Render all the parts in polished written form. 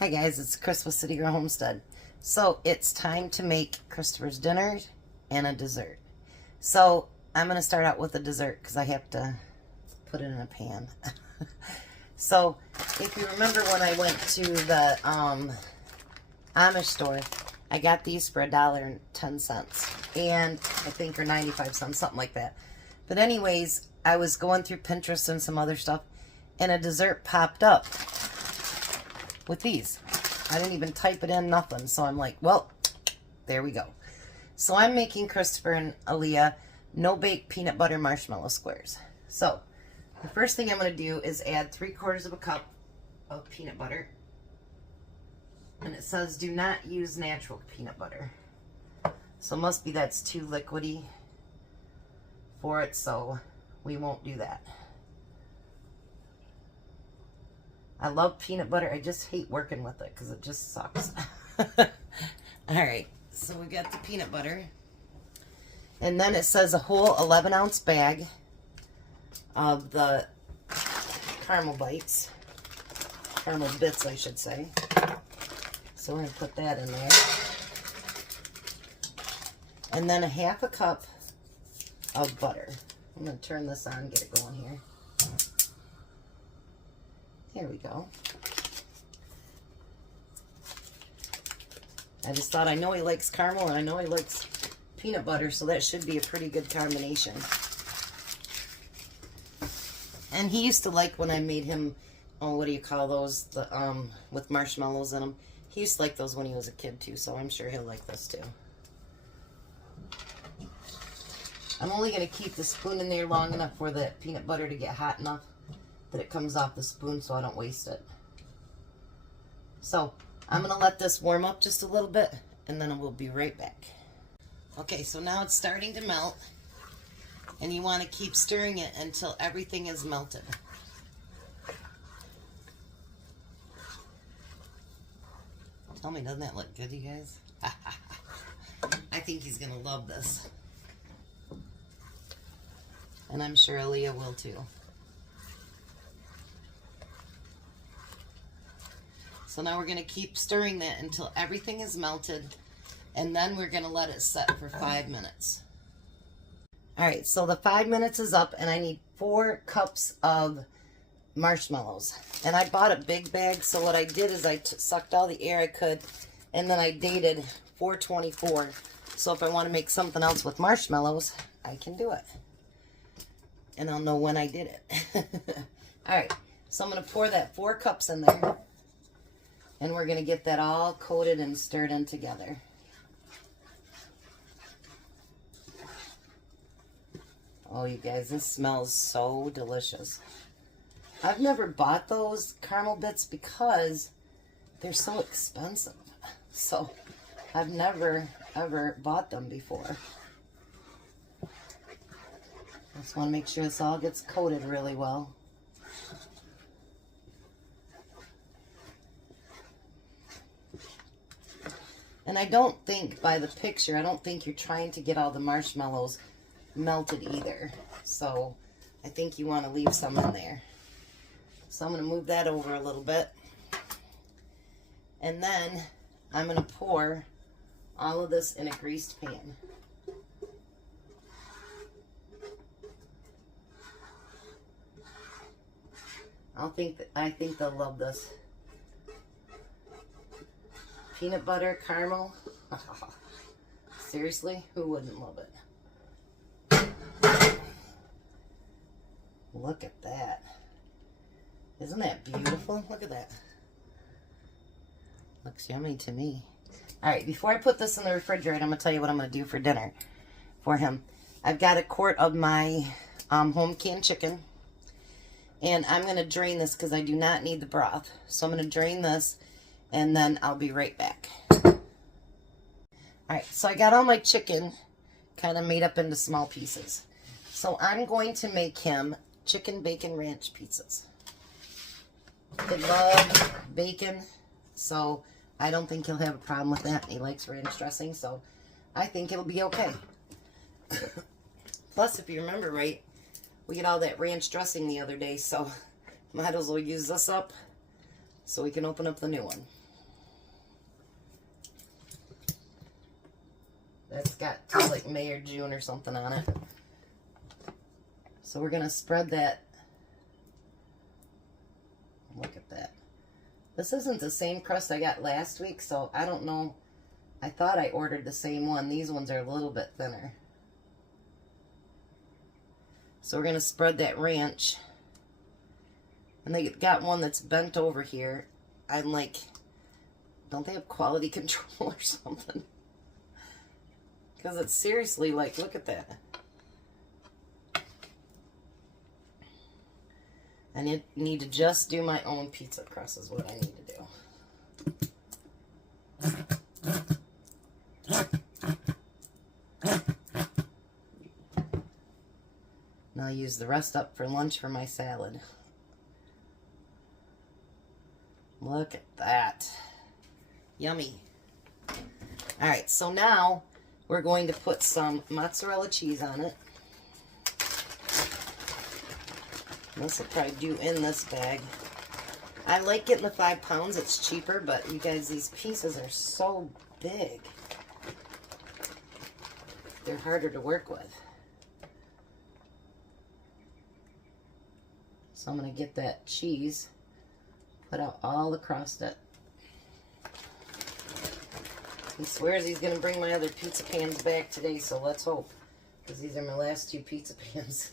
Hi guys, it's Chris with City Girl Homestead. So it's time to make Christopher's dinner and a dessert. So I'm going to start out with the dessert because I have to put it in a pan. So if you remember when I went to the Amish store, I got these for $1.10 and I think or 95 cents, something like that. But anyways, I was going through Pinterest and some other stuff and a dessert popped up with these. I didn't even type it in, nothing. So I'm like, well, there we go. So I'm making Christopher and Aaliyah no-bake peanut butter marshmallow squares. So the first thing I'm going to do is add 3/4 of a cup of peanut butter. And it says do not use natural peanut butter. So it must be that's too liquidy for it, so we won't do that. I love peanut butter. I just hate working with it because it just sucks. Alright, so we got the peanut butter. And then it says a whole 11-ounce bag of the caramel bits, I should say. So we're going to put that in there. And then a 1/2 cup of butter. I'm going to turn this on, get it going here. There we go. I just thought, I know he likes caramel and I know he likes peanut butter, so that should be a pretty good combination. And he used to like when I made him, oh, what do you call those? The with marshmallows in them. He used to like those when he was a kid too, so I'm sure he'll like this too. I'm only going to keep the spoon in there long enough for the peanut butter to get hot enough that it comes off the spoon so I don't waste it. So I'm going to let this warm up just a little bit and then we'll be right back. Okay, so now it's starting to melt and you want to keep stirring it until everything is melted. Tell me, doesn't that look good, you guys? I think he's going to love this. And I'm sure Aaliyah will too. So now we're going to keep stirring that until everything is melted, and then we're going to let it set for 5 minutes. Alright, so the 5 minutes is up, and I need 4 cups of marshmallows. And I bought a big bag, so what I did is I sucked all the air I could, and then I dated 4/24. So if I want to make something else with marshmallows, I can do it. And I'll know when I did it. Alright, so I'm going to pour that 4 cups in there. And we're going to get that all coated and stirred in together. Oh, you guys, this smells so delicious. I've never bought those caramel bits because they're so expensive. So I've never, ever bought them before. I just want to make sure this all gets coated really well. And I don't think, by the picture, I don't think you're trying to get all the marshmallows melted either. So I think you want to leave some in there. So I'm going to move that over a little bit. And then I'm going to pour all of this in a greased pan. I think they'll love this. Peanut butter, caramel. Seriously, who wouldn't love it? Look at that. Isn't that beautiful? Look at that. Looks yummy to me. Alright, before I put this in the refrigerator, I'm going to tell you what I'm going to do for dinner for him. I've got a quart of my home canned chicken. And I'm going to drain this because I do not need the broth. So I'm going to drain this and then I'll be right back. Alright, so I got all my chicken kind of made up into small pieces. So I'm going to make him chicken bacon ranch pizzas. He loves bacon, so I don't think he'll have a problem with that. He likes ranch dressing, so I think it'll be okay. Plus, if you remember right, we get all that ranch dressing the other day, so might as well use this up so we can open up the new one. That's got till like May or June or something on it. So we're going to spread that. Look at that. This isn't the same crust I got last week, so I don't know. I thought I ordered the same one. These ones are a little bit thinner. So we're going to spread that ranch. And they got one that's bent over here. I'm like, don't they have quality control or something? Because it's seriously like, look at that. I need to just do my own pizza crust is what I need to do. Now I'll use the rest up for lunch for my salad. Look at that. Yummy. Alright, so now we're going to put some mozzarella cheese on it. This will probably do in this bag. I like getting the 5 pounds. It's cheaper, but you guys, these pieces are so big. They're harder to work with. So I'm going to get that cheese put out all across it. He swears he's going to bring my other pizza pans back today, so let's hope. Because these are my last 2 pizza pans.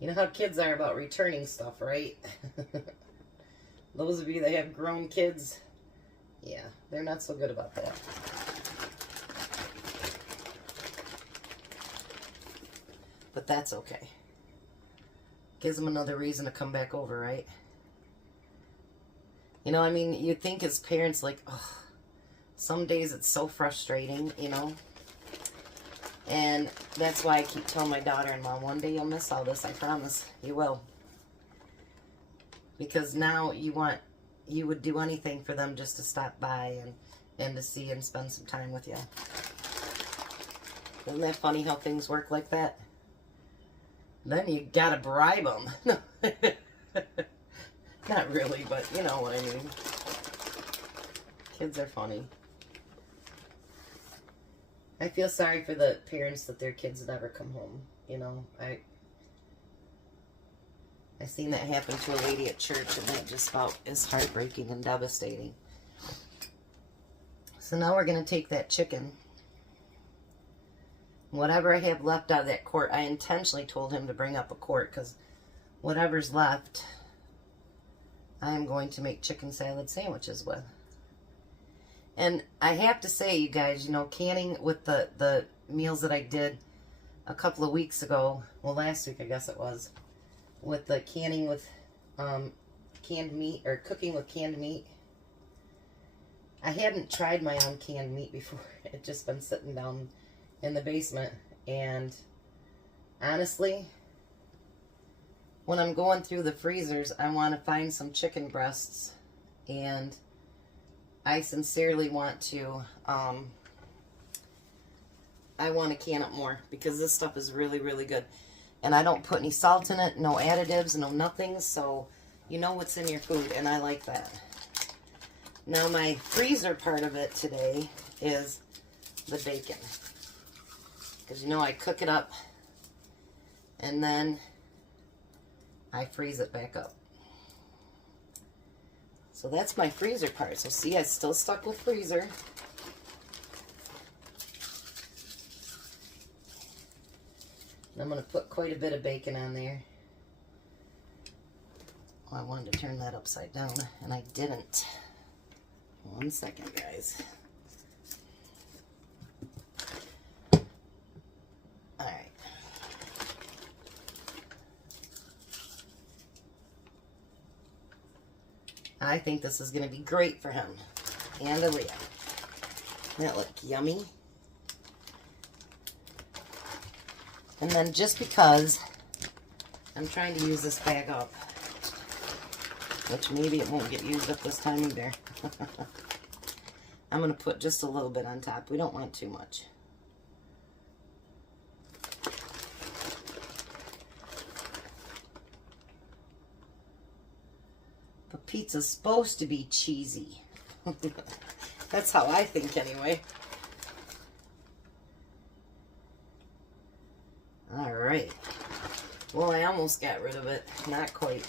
You know how kids are about returning stuff, right? Those of you that have grown kids, yeah, they're not so good about that. But that's okay. Gives them another reason to come back over, right? You know, I mean, you'd think as parents, like, oh, some days it's so frustrating, you know? And that's why I keep telling my daughter-in-law, one day you'll miss all this, I promise. You will. Because now you would do anything for them just to stop by and to see and spend some time with you. Isn't that funny how things work like that? Then you gotta bribe them. Not really, but you know what I mean. Kids are funny. I feel sorry for the parents that their kids never come home. You know, I seen that happen to a lady at church, and that just about is heartbreaking and devastating. So now we're going to take that chicken. Whatever I have left out of that quart, I intentionally told him to bring up a quart, because whatever's left, I am going to make chicken salad sandwiches with. And I have to say, you guys, you know, canning with the meals that I did a couple of weeks ago, well, last week I guess it was, with the canning with canned meat, or cooking with canned meat. I hadn't tried my own canned meat before. It just been sitting down in the basement. And honestly, when I'm going through the freezers, I want to find some chicken breasts, and I sincerely want to, I want to can it more, because this stuff is really, really good. And I don't put any salt in it, no additives, no nothing, so you know what's in your food, and I like that. Now my freezer part of it today is the bacon. Because you know I cook it up, and then I freeze it back up. So that's my freezer part. So see, I still stuck with freezer. And I'm going to put quite a bit of bacon on there. Oh, I wanted to turn that upside down, and I didn't. 1 second, guys. Alright. I think this is going to be great for him and Aaliyah. That look yummy. And then just because I'm trying to use this bag up, which maybe it won't get used up this time either, I'm going to put just a little bit on top. We don't want too much. But pizza's supposed to be cheesy. That's how I think anyway. All right. Well, I almost got rid of it. Not quite.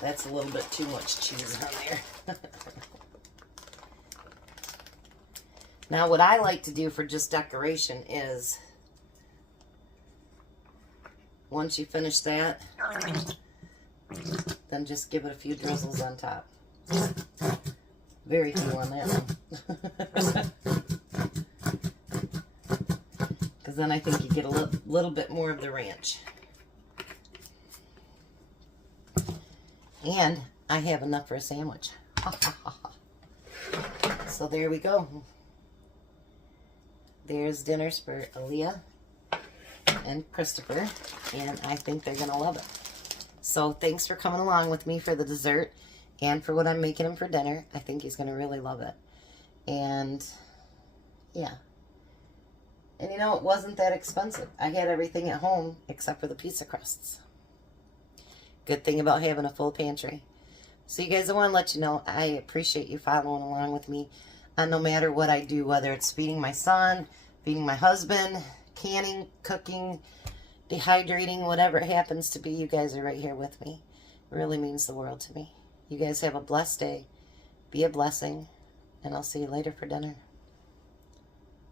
That's a little bit too much cheese on there. Now, what I like to do for just decoration is, once you finish that, then just give it a few drizzles on top. Very few on that one. Because then I think you get a little bit more of the ranch. And I have enough for a sandwich. So there we go. There's dinners for Aaliyah and Christopher, and I think they're going to love it. So thanks for coming along with me for the dessert and for what I'm making him for dinner. I think he's going to really love it. And yeah. And you know, it wasn't that expensive. I had everything at home except for the pizza crusts. Good thing about having a full pantry. So you guys, I want to let you know I appreciate you following along with me on no matter what I do, whether it's feeding my son, feeding my husband, canning, cooking, dehydrating, whatever it happens to be. You guys are right here with me. It really means the world to me. You guys have a blessed day. Be a blessing. And I'll see you later for dinner.